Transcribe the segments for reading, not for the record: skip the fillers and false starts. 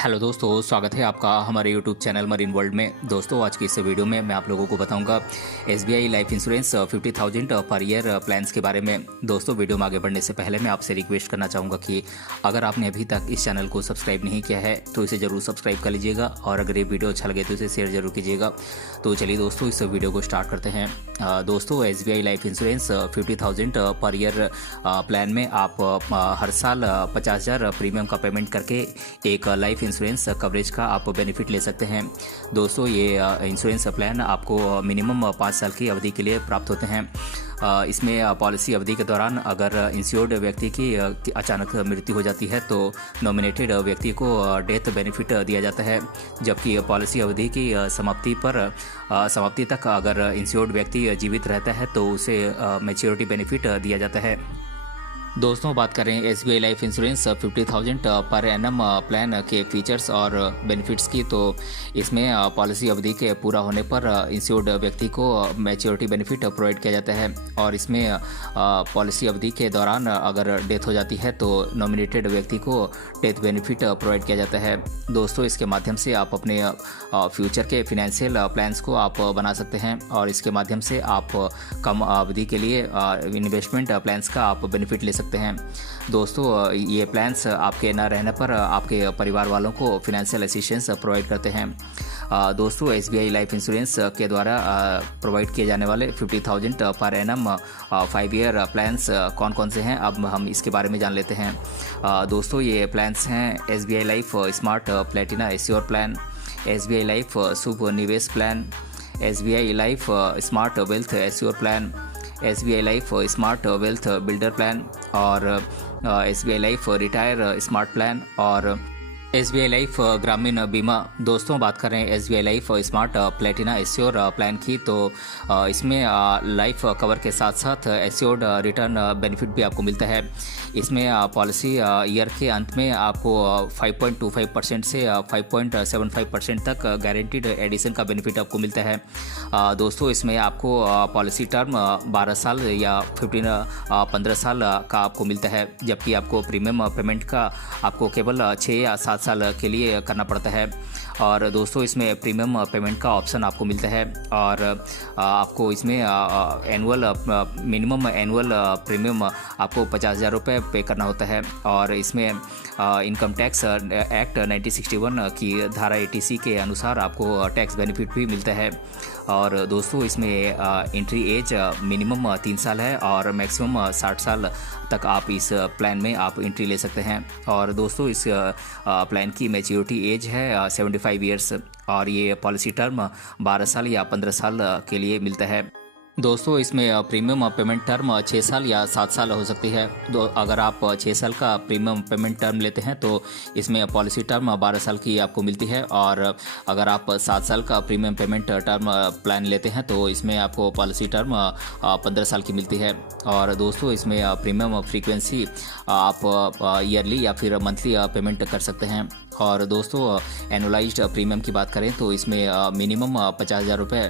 Hello दोस्तों, स्वागत है आपका हमारे यूट्यूब चैनल मरीन वर्ल्ड में। दोस्तों, आज की इस वीडियो में मैं आप लोगों को बताऊंगा SBI life insurance 50,000 per year plans के बारे में। दोस्तों, वीडियो में आगे बढ़ने से पहले मैं आपसे रिक्वेस्ट करना चाहूँगा कि अगर आपने अभी तक इस चैनल को सब्सक्राइब नहीं किया है तो इसे ज़रूर सब्सक्राइब कर लीजिएगा, और अगर ये वीडियो अच्छा लगे तो इसे शेयर जरूर कीजिएगा। तो चलिए दोस्तों, इस वीडियो को स्टार्ट करते हैं। दोस्तों, SBI life insurance 50,000 per year plan में आप हर साल 50,000 प्रीमियम का पेमेंट करके एक लाइफ इंश्योरेंस कवरेज का आप बेनिफिट ले सकते हैं। दोस्तों, ये इंश्योरेंस प्लान आपको मिनिमम 5 साल की अवधि के लिए प्राप्त होते हैं। इसमें पॉलिसी अवधि के दौरान अगर इंश्योर्ड व्यक्ति की अचानक मृत्यु हो जाती है तो नॉमिनेटेड व्यक्ति को डेथ बेनिफिट दिया जाता है, जबकि पॉलिसी अवधि की समाप्ति तक अगर इंश्योर्ड व्यक्ति जीवित रहता है तो उसे मैच्योरिटी बेनिफिट दिया जाता है। दोस्तों, बात करें SBI life insurance 50,000 per annum plan के फीचर्स और बेनिफिट्स की, तो इसमें पॉलिसी अवधि के पूरा होने पर इंश्योर्ड व्यक्ति को मैच्योरिटी बेनिफिट प्रोवाइड किया जाता है, और इसमें पॉलिसी अवधि के दौरान अगर डेथ हो जाती है तो नॉमिनेटेड व्यक्ति को डेथ बेनिफिट प्रोवाइड किया जाता है। दोस्तों, इसके माध्यम से आप अपने फ्यूचर के फिनेंशियल प्लान्स को आप बना सकते हैं, और इसके माध्यम से आप कम अवधि के लिए इन्वेस्टमेंट प्लान्स का आप बेनिफिट ले सकते हैं। दोस्तों, ये प्लान्स आपके न रहने पर आपके परिवार वालों को फिनेंशियल असिस्टेंस प्रोवाइड करते हैं। दोस्तों, एसबीआई लाइफ इंश्योरेंस के द्वारा प्रोवाइड किए जाने वाले 50,000 पर एनम 5 ईयर प्लान्स कौन कौन से हैं, अब हम इसके बारे में जान लेते हैं। दोस्तों, ये प्लान्स हैं SBI life smart platina assure plan, SBI life Shubh Nivesh plan, SBI life smart wealth assure plan, SBI life smart wealth builder plan, और SBI life retire smart plan, और एसबीआई लाइफ ग्रामीण बीमा। दोस्तों, बात करें SBI life smart platina assure plan की, तो इसमें life cover के साथ साथ एश्योर्ड रिटर्न बेनिफिट भी आपको मिलता है। इसमें पॉलिसी ईयर के अंत में आपको 5.25% से 5.75% तक गारंटीड एडिशन का बेनिफिट आपको मिलता है। दोस्तों, इसमें आपको पॉलिसी टर्म 12 साल या 15 साल का आपको मिलता है, जबकि आपको प्रीमियम पेमेंट का आपको केवल 6 या 7 साल के लिए करना पड़ता है। और दोस्तों, इसमें प्रीमियम पेमेंट का ऑप्शन आपको मिलता है, और आपको इसमें एनुअल मिनिमम एनुअल प्रीमियम आपको 50,000 रुपये पे करना होता है, और इसमें इनकम टैक्स एक्ट 1961 की धारा 80C के अनुसार आपको टैक्स बेनिफिट भी मिलता है। और दोस्तों, इसमें एंट्री एज मिनिमम 3 साल है और मैक्सिमम 60 साल तक आप इस प्लान में आप एंट्री ले सकते हैं। और दोस्तों, इस प्लान की मैच्योरिटी एज है 75 ईयर्स, और ये पॉलिसी टर्म 12 साल या 15 साल के लिए मिलता है। दोस्तों, इसमें प्रीमियम पेमेंट टर्म 6 साल या 7 साल हो सकती है। तो अगर आप 6 साल का प्रीमियम पेमेंट टर्म लेते हैं तो इसमें पॉलिसी टर्म 12 साल की आपको मिलती है, और अगर आप 7 साल का प्रीमियम पेमेंट टर्म प्लान लेते हैं तो इसमें आपको पॉलिसी टर्म 15 साल की मिलती है। और दोस्तों, इसमें प्रीमियम फ्रीक्वेंसी आप ईयरली या फिर मंथली पेमेंट कर सकते हैं। और दोस्तों, एनुअलाइज्ड प्रीमियम की बात करें तो इसमें मिनिमम 50,000 रुपये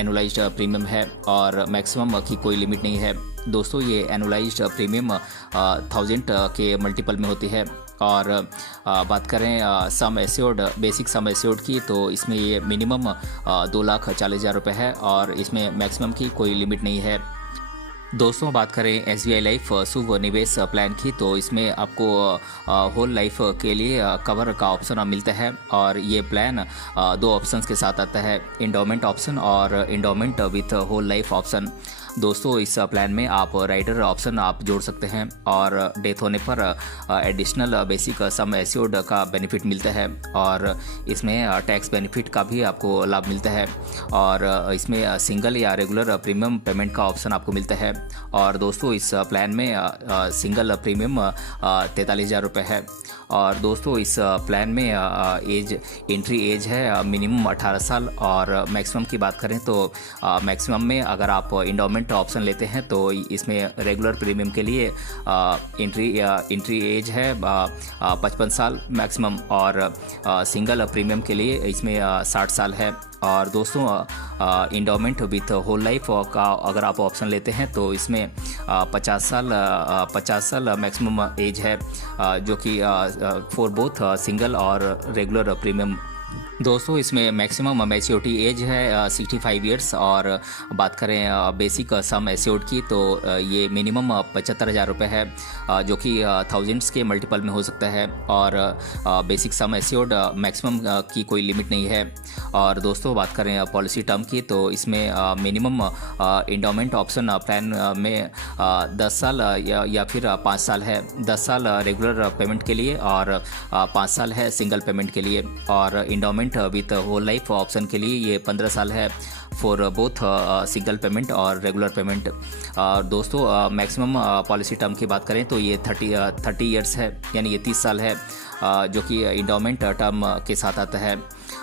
एनुअलाइज्ड प्रीमियम है, और मैक्सिमम की कोई लिमिट नहीं है। दोस्तों, ये एनुअलाइज्ड प्रीमियम 1000 के मल्टीपल में होती है। और बात करें sum assured basic sum assured की, तो इसमें ये मिनिमम 2,40,000 रुपये है, और इसमें मैक्सिमम की कोई लिमिट नहीं है। दोस्तों, बात करें SBI life Shubh Nivesh plan की, तो इसमें आपको होल लाइफ के लिए कवर का ऑप्शन मिलता है, और ये प्लान 2 ऑप्शंस के साथ आता है, इंडोमेंट ऑप्शन और endowment with whole life option. दोस्तों, इस प्लान में आप राइडर ऑप्शन आप जोड़ सकते हैं, और डेथ होने पर एडिशनल बेसिक सम एश्योर्ड का बेनिफिट मिलता है, और इसमें टैक्स बेनिफिट का भी आपको लाभ मिलता है, और इसमें सिंगल या रेगुलर प्रीमियम पेमेंट का ऑप्शन आपको मिलता है। और दोस्तों, इस प्लान में सिंगल प्रीमियम 43,000 रुपये है। और दोस्तों, इस प्लान में एंट्री एज है मिनिमम 18 साल, और मैक्सिमम की बात करें तो मैक्सिमम में अगर आप इंडोमेंट ऑप्शन लेते हैं तो इसमें रेगुलर प्रीमियम के लिए एंट्री एज है 55 साल मैक्सिमम, और सिंगल प्रीमियम के लिए इसमें 60 साल है। और दोस्तों इंडोमेंट विथ होल लाइफ का अगर आप ऑप्शन लेते हैं तो इसमें 50 साल मैक्सिमम एज है, जो कि फॉर बोथ सिंगल और रेगुलर प्रीमियम। दोस्तों इसमें मैक्सिमम मैच्योरिटी एज है 65 ईयर्स। और बात करें बेसिक सम एश्योर्ड की तो ये मिनिमम 75,000 रुपये है, जो कि थाउजेंड्स के मल्टीपल में हो सकता है। और बेसिक सम एश्योर्ड मैक्सिमम की कोई लिमिट नहीं है। और दोस्तों बात करें पॉलिसी टर्म की तो इसमें मिनिमम इंडोमेंट ऑप्शन प्लान में 10 साल या फिर 5 साल है। 10 साल रेगुलर पेमेंट के लिए और 5 साल है सिंगल पेमेंट के लिए। और endowment with whole life option के लिए ये 15 साल है फॉर बोथ सिंगल पेमेंट और रेगुलर पेमेंट। दोस्तों मैक्सिमम पॉलिसी टर्म की बात करें तो ये 30 ईयर्स है, यानी ये 30 साल है, जो कि इंडोमेंट टर्म के साथ आता है।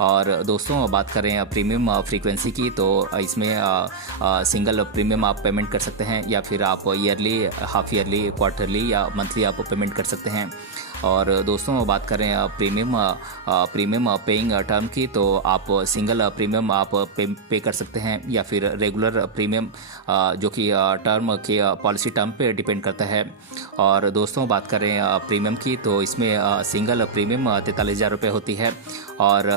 और दोस्तों बात करें प्रीमियम फ्रीक्वेंसी की तो इसमें सिंगल प्रीमियम आप पेमेंट कर सकते हैं, या फिर आप ईयरली, हाफ ईयरली, क्वार्टरली या मंथली आप पेमेंट कर सकते हैं। और दोस्तों बात करें प्रीमियम पेइंग टर्म की तो आप सिंगल प्रीमियम आप पे कर सकते हैं, या फिर रेगुलर प्रीमियम, जो कि टर्म के पॉलिसी टर्म पे डिपेंड करता है। और दोस्तों बात करें प्रीमियम की तो इसमें सिंगल प्रीमियम 43,000 रुपये होती है। और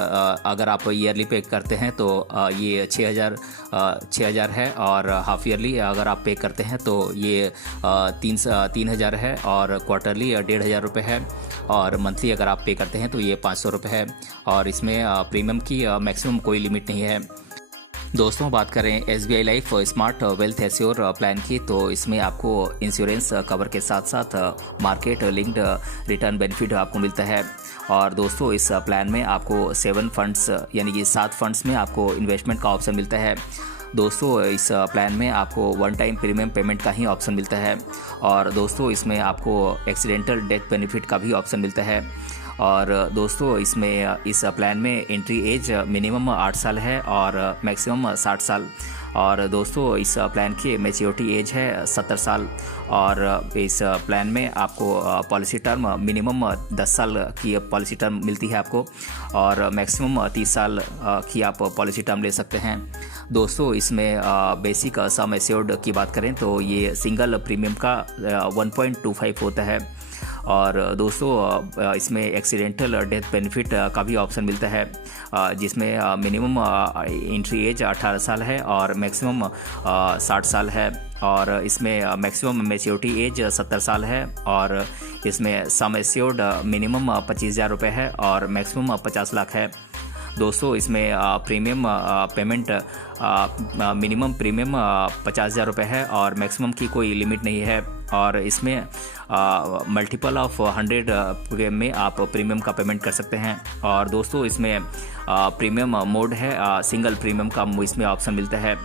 अगर आप ईयरली पे करते हैं तो ये 6,000 है। और हाफ ईयरली अगर आप पे करते हैं तो ये 3,000 है। और क्वार्टरली 1,500 रुपये है। और मंथली अगर आप पे करते हैं तो ये 500 रुपये है। और इसमें प्रीमियम की मैक्सिमम कोई लिमिट नहीं है। दोस्तों बात करें SBI life smart wealth assure plan की तो इसमें आपको इंश्योरेंस कवर के साथ साथ मार्केट लिंक्ड रिटर्न बेनिफिट आपको मिलता है। और दोस्तों इस प्लान में आपको 7 फंड्स यानी कि 7 फंड्स में आपको इन्वेस्टमेंट का ऑप्शन मिलता है। दोस्तों इस प्लान में आपको वन टाइम प्रीमियम पेमेंट का ही ऑप्शन मिलता है। और दोस्तों इसमें आपको एक्सीडेंटल डेथ बेनिफिट का भी ऑप्शन मिलता है। और दोस्तों इसमें इस प्लान में एंट्री एज मिनिमम 8 साल है और मैक्सिमम 60 साल। और दोस्तों इस प्लान की मैच्योरिटी एज है 70 साल। और इस प्लान में आपको पॉलिसी टर्म मिनिमम 10 साल की पॉलिसी टर्म मिलती है आपको, और मैक्सिमम 30 साल की आप पॉलिसी टर्म ले सकते हैं। दोस्तों इसमें बेसिक सम एश्योर्ड की बात करें तो ये सिंगल प्रीमियम का 1.25 होता है। और दोस्तों इसमें एक्सीडेंटल डेथ बेनिफिट का भी ऑप्शन मिलता है, जिसमें मिनिमम एंट्री एज 18 साल है और मैक्सिमम 60 साल है। और इसमें मैक्सिमम मैच्योरिटी एज 70 साल है। और इसमें सम एश्योर्ड मिनिमम 25,000 रुपये है और मैक्सिमम 50 लाख है। दोस्तों इसमें प्रीमियम पेमेंट मिनिमम प्रीमियम 50,000 रुपये है और मैक्सिमम की कोई लिमिट नहीं है। और इसमें मल्टीपल ऑफ 100 में आप प्रीमियम का पेमेंट कर सकते हैं। और दोस्तों इसमें प्रीमियम मोड है, सिंगल प्रीमियम का इसमें ऑप्शन मिलता है।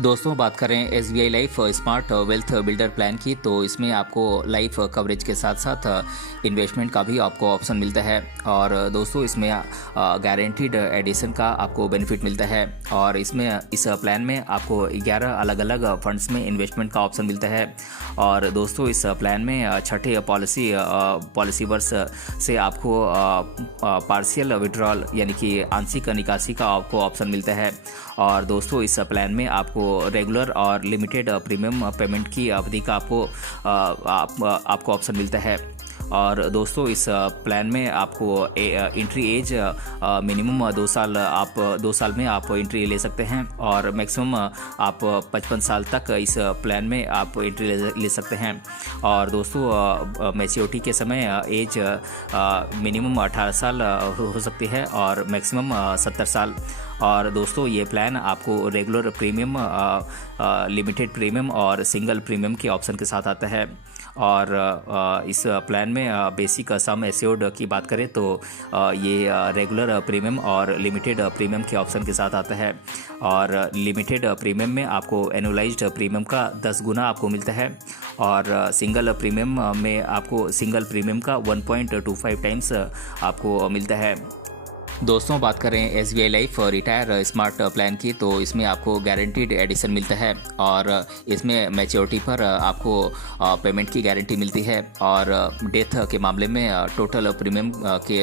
दोस्तों बात करें SBI life smart wealth builder plan की तो इसमें आपको लाइफ कवरेज के साथ साथ इन्वेस्टमेंट का भी आपको ऑप्शन मिलता है। और दोस्तों इसमें गारंटीड एडिशन का आपको बेनिफिट मिलता है। और इसमें इस प्लान में आपको 11 अलग अलग फंड्स में इन्वेस्टमेंट का ऑप्शन मिलता है। और दोस्तों इस प्लान में छठे पॉलिसी वर्ष से आपको पार्शियल विड्रॉल यानी कि आंशिक निकासी का आपको ऑप्शन मिलता है। और दोस्तों इस प्लान में आपको रेगुलर और लिमिटेड प्रीमियम पेमेंट की अवधि का आपको ऑप्शन मिलता है। और दोस्तों इस प्लान में आपको एंट्री एज मिनिमम 2 साल, आप 2 साल में आप एंट्री ले सकते हैं। और मैक्सिमम आप 55 साल तक इस प्लान में आप एंट्री ले सकते हैं। और दोस्तों मैच्योरिटी के समय एज मिनिमम 18 साल हो सकती है और मैक्सिमम 70 साल। और दोस्तों ये प्लान आपको रेगुलर प्रीमियम, लिमिटेड प्रीमियम और सिंगल प्रीमियम के ऑप्शन के साथ आता है। और इस प्लान में बेसिक सम एश्योर्ड की बात करें तो ये रेगुलर प्रीमियम और लिमिटेड प्रीमियम के ऑप्शन के साथ आता है। और लिमिटेड प्रीमियम में आपको एनुअलाइज्ड प्रीमियम का 10 गुना आपको मिलता है। और सिंगल प्रीमियम में आपको सिंगल प्रीमियम का 1.25 टाइम्स आपको मिलता है। दोस्तों बात करें SBI life retire smart plan की, तो इसमें आपको गारंटीड एडिशन मिलता है और इसमें मैच्योरिटी पर आपको पेमेंट की गारंटी मिलती है और डेथ के मामले में टोटल प्रीमियम के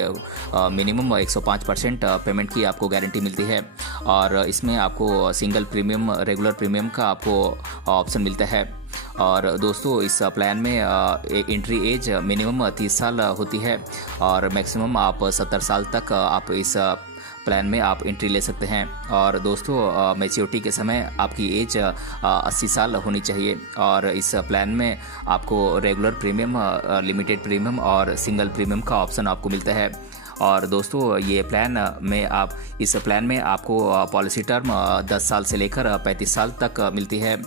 मिनिमम 105% पेमेंट की आपको गारंटी मिलती है और इसमें आपको सिंगल प्रीमियम रेगुलर प्रीमियम का आपको ऑप्शन मिलता है। और दोस्तों इस प्लान में एंट्री एज मिनिमम 30 साल होती है और मैक्सिमम आप 70 साल तक आप इस प्लान में आप एंट्री ले सकते हैं। और दोस्तों मैच्योरिटी के समय आपकी एज 80 साल होनी चाहिए और इस प्लान में आपको रेगुलर प्रीमियम, लिमिटेड प्रीमियम और सिंगल प्रीमियम का ऑप्शन आपको मिलता है। और दोस्तों ये इस प्लान में आपको पॉलिसी टर्म 10 साल से लेकर 35 साल तक मिलती है।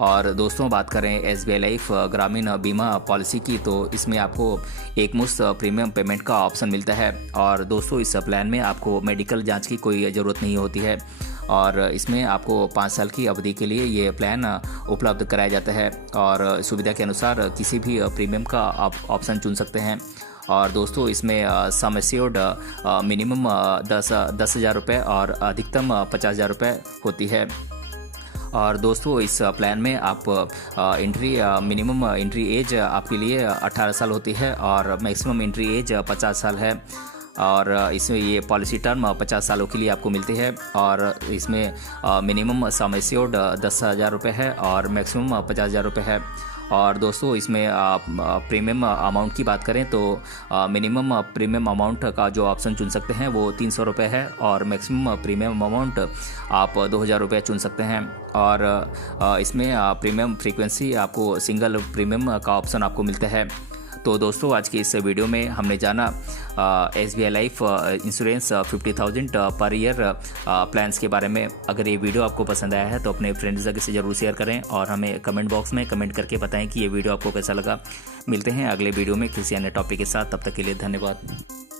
और दोस्तों बात करें SBI लाइफ ग्रामीण बीमा पॉलिसी की, तो इसमें आपको एक मुश्त प्रीमियम पेमेंट का ऑप्शन मिलता है और दोस्तों इस प्लान में आपको मेडिकल जांच की कोई ज़रूरत नहीं होती है और इसमें आपको 5 साल की अवधि के लिए ये प्लान उपलब्ध कराया जाता है और सुविधा के अनुसार किसी भी प्रीमियम का आप ऑप्शन चुन सकते हैं। और दोस्तों इसमें सम एश्योर्ड मिनिमम 10,000 रुपये और अधिकतम 50,000 रुपये होती है। और दोस्तों इस प्लान में आप मिनिमम एंट्री एज आपके लिए 18 साल होती है और मैक्सिमम एंट्री एज 50 साल है और इसमें ये पॉलिसी टर्म 50 सालों के लिए आपको मिलती है और इसमें मिनिमम सम एश्योर्ड 10,000 रुपये है और मैक्सिमम 50,000 रुपये है। और दोस्तों इसमें प्रीमियम अमाउंट की बात करें तो मिनिमम प्रीमियम अमाउंट का जो ऑप्शन चुन सकते हैं वो 300 रुपये है और मैक्सिमम प्रीमियम अमाउंट आप 2,000 रुपये चुन सकते हैं। और इसमें प्रीमियम फ्रीक्वेंसी आपको सिंगल प्रीमियम का ऑप्शन आपको मिलता है। तो दोस्तों आज की इस वीडियो में हमने जाना SBI life insurance 50,000 per year plans के बारे में। अगर ये वीडियो आपको पसंद आया है तो अपने फ्रेंड्स से ज़रूर शेयर करें और हमें कमेंट बॉक्स में कमेंट करके बताएं कि ये वीडियो आपको कैसा लगा। मिलते हैं अगले वीडियो में किसी अन्य टॉपिक के साथ, तब तक के लिए धन्यवाद।